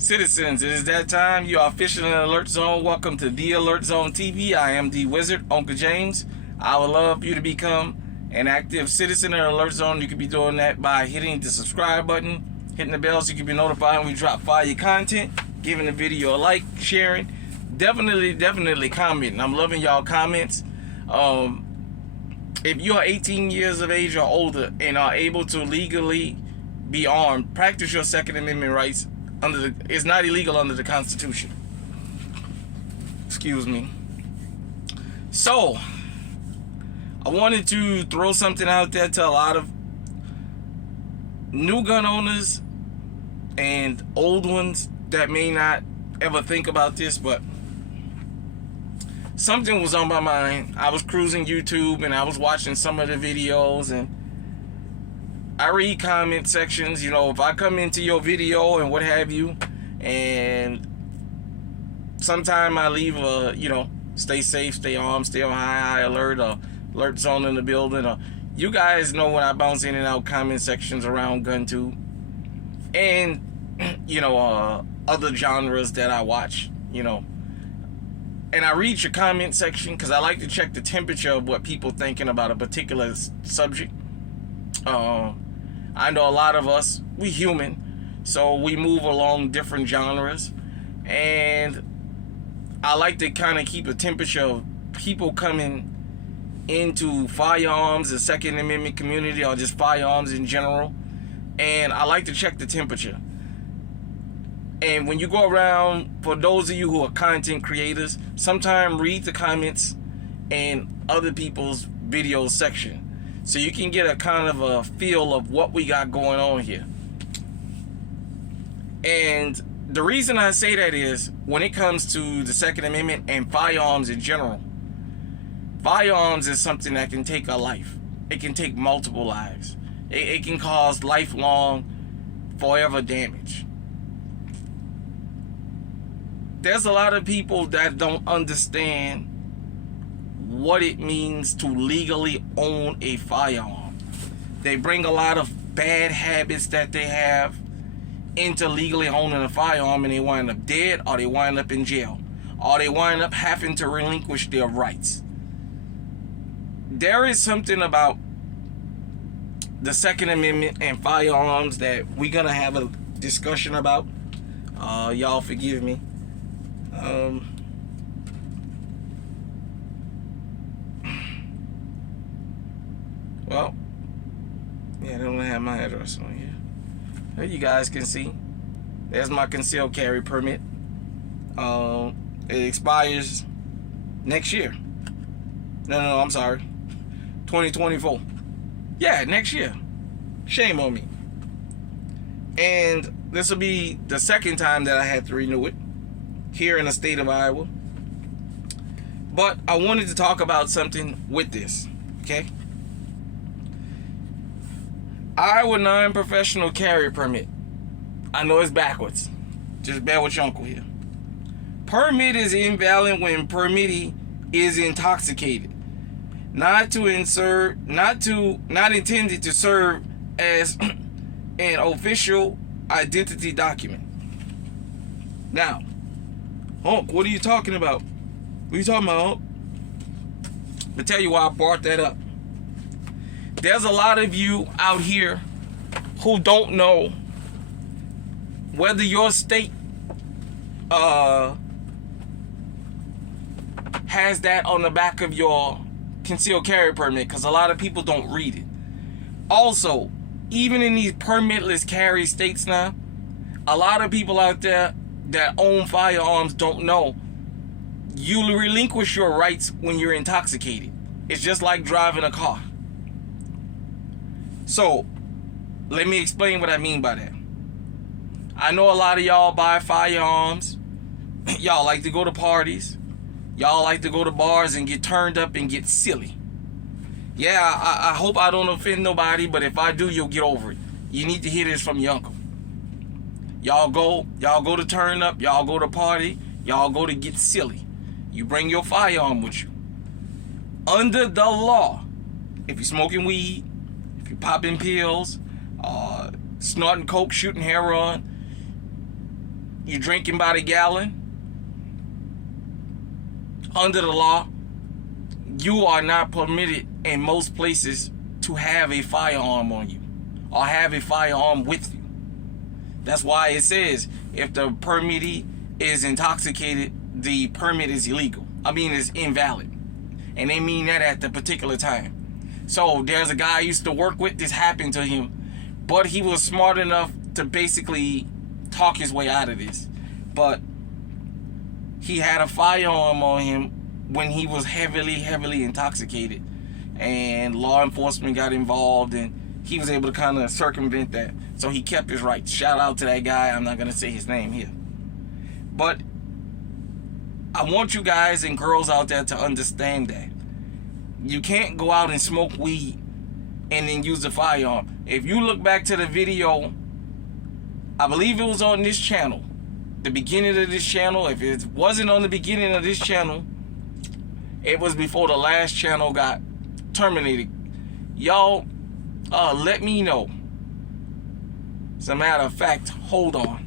Citizens, it is that time. You are officially in the Alert Zone. Welcome to the Alert Zone TV. I am the Wizard, Uncle James. I would love you to become an active citizen in the Alert Zone. You can be doing that by hitting the subscribe button, hitting the bell so you can be notified when we drop fire content, giving the video a like, sharing, definitely commenting. I'm loving y'all comments. If you are 18 years of age or older and are able to legally be armed, practice your Second Amendment rights. It's not illegal under the Constitution. Excuse me. So, I wanted to throw something out there to a lot of new gun owners and old ones that may not ever think about this, but something was on my mind. I was cruising YouTube and I was watching some of the videos, and I read comment sections. You know, if I come into your video and what have you, and sometime I leave a, stay safe, stay armed, stay on high alert, or alert zone in the building, or you guys know when I bounce in and out comment sections around GunTube and other genres that I watch, and I read your comment section because I like to check the temperature of what people thinking about a particular subject. I know a lot of us, we human, so we move along different genres, and I like to kind of keep a temperature of people coming into firearms, the Second Amendment community, or just firearms in general, and I like to check the temperature. And when you go around, for those of you who are content creators, sometimes read the comments and other people's video section, so you can get a kind of a feel of what we got going on here. And the reason I say that is, when it comes to the Second Amendment and firearms in general, firearms is something that can take a life. It can take multiple lives. It can cause lifelong, forever damage. There's a lot of people that don't understand what it means to legally own a firearm. They bring a lot of bad habits that they have into legally owning a firearm, and they wind up dead, or they wind up in jail, or they wind up having to relinquish their rights. There is something about the Second Amendment and firearms that we're gonna have a discussion about. Y'all forgive me. Well, yeah, they don't have my address on here. Here you guys can see. There's my concealed carry permit. It expires next year. No, I'm sorry. 2024. Yeah, next year. Shame on me. And this will be the second time that I had to renew it here in the state of Iowa. But I wanted to talk about something with this, okay? Iowa non-professional carry permit. I know it's backwards. Just bear with your uncle here. Permit is invalid when permittee is intoxicated, not intended to serve as an official identity document. Now, Unc, what are you talking about? What are you talking about, Unc? I'll tell you why I brought that up. There's a lot of you out here who don't know whether your state has that on the back of your concealed carry permit, because a lot of people don't read it. Also, even in these permitless carry states now, a lot of people out there that own firearms don't know you relinquish your rights when you're intoxicated. It's just like driving a car. So, let me explain what I mean by that. I know a lot of y'all buy firearms. Y'all like to go to parties. Y'all like to go to bars and get turned up and get silly. Yeah, I hope I don't offend nobody, but if I do, you'll get over it. You need to hear this from your uncle. Y'all go to turn up, y'all go to party, y'all go to get silly. You bring your firearm with you. Under the law, if you're smoking weed, if you're popping pills, snorting coke, shooting heroin, you drinking by the gallon, under the law, you are not permitted in most places to have a firearm on you or have a firearm with you. That's why it says if the permittee is intoxicated, the permit is illegal. It's invalid. And they mean that at the particular time. So there's a guy I used to work with, this happened to him, but he was smart enough to basically talk his way out of this. But he had a firearm on him when he was heavily intoxicated, and law enforcement got involved, and he was able to kind of circumvent that. So he kept his rights. Shout out to that guy. I'm not going to say his name here. But I want you guys and girls out there to understand that you can't go out and smoke weed and then use a firearm. If you look back to the video, I believe it was on this channel, the beginning of this channel. If it wasn't on the beginning of this channel, it was before the last channel got terminated. Y'all, let me know. As a matter of fact, hold on.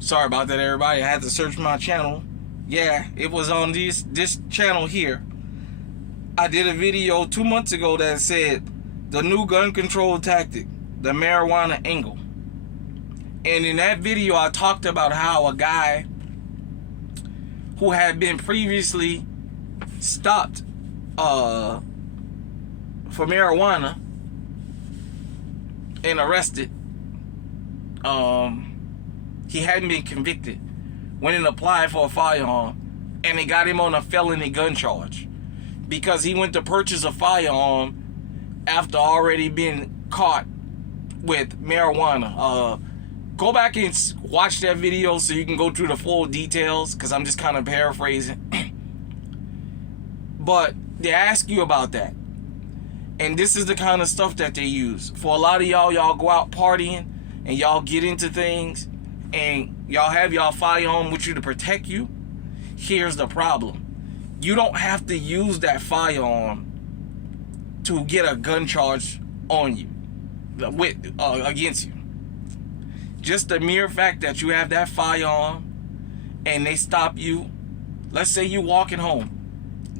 Sorry about that, everybody. I had to search my channel. Yeah, it was on this channel here. I did a video 2 months ago that said the new gun control tactic, the marijuana angle. And in that video, I talked about how a guy who had been previously stopped for marijuana and arrested, he hadn't been convicted, went and applied for a firearm, and they got him on a felony gun charge because he went to purchase a firearm after already being caught with marijuana. Go back and watch that video so you can go through the full details, because I'm just kind of paraphrasing. But they ask you about that. And this is the kind of stuff that they use. For a lot of y'all go out partying and y'all get into things and y'all have y'all firearm with you to protect you. Here's the problem. You don't have to use that firearm to get a gun charge on you, against you. Just the mere fact that you have that firearm and they stop you. Let's say you're walking home.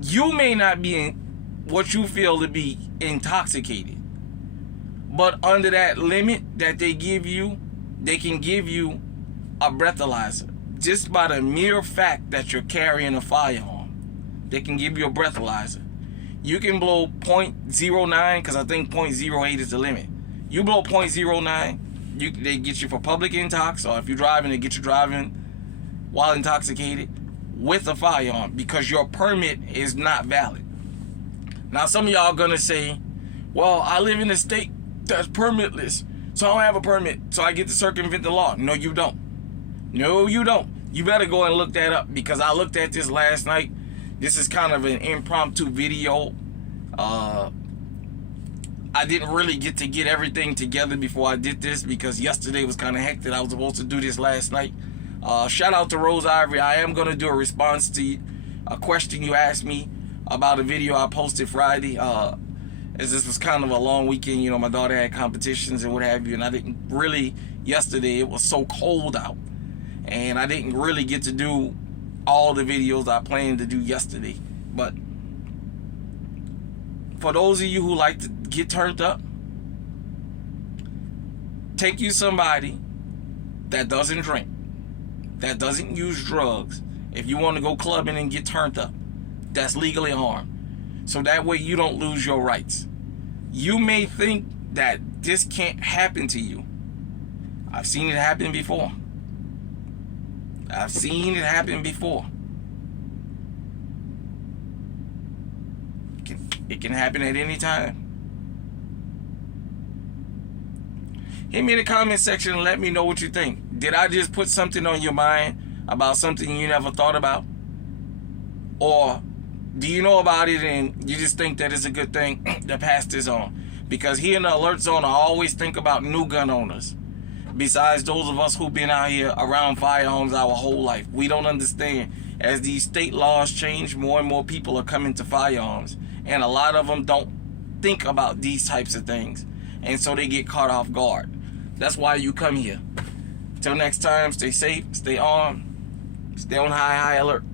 You may not be in what you feel to be intoxicated, but under that limit that they give you, they can give you a breathalyzer. Just by the mere fact that you're carrying a firearm, they can give you a breathalyzer. You can blow 0.09, because I think 0.08 is the limit. You blow 0.09, they get you for public intox, or if you're driving, they get you driving while intoxicated with a firearm, because your permit is not valid. Now, some of y'all gonna say, well, I live in a state that's permitless, so I don't have a permit, so I get to circumvent the law. No, you don't. No, you don't. You better go and look that up, because I looked at this last night. This is kind of an impromptu video. I didn't really get to get everything together before I did this, because yesterday was kind of hectic. I was supposed to do this last night. Shout out to Rose Ivory. I am going to do a response to a question you asked me about a video I posted Friday. As this was kind of a long weekend, my daughter had competitions and what have you, and I didn't really, yesterday it was so cold out, and I didn't really get to do all the videos I planned to do yesterday. But for those of you who like to get turned up, take you somebody that doesn't drink, that doesn't use drugs, if you want to go clubbing and get turned up, that's legally armed. So that way you don't lose your rights. You may think that this can't happen to you. I've seen it happen before. I've seen it happen before. It can happen at any time. Hit me in the comment section and let me know what you think. Did I just put something on your mind about something you never thought about? Or do you know about it and you just think that it's a good thing to pass this on? Because here in the alert zone, I always think about new gun owners. Besides those of us who've been out here around firearms our whole life, we don't understand. As these state laws change, more and more people are coming to firearms. And a lot of them don't think about these types of things. And so they get caught off guard. That's why you come here. Till next time, stay safe, stay on high alert.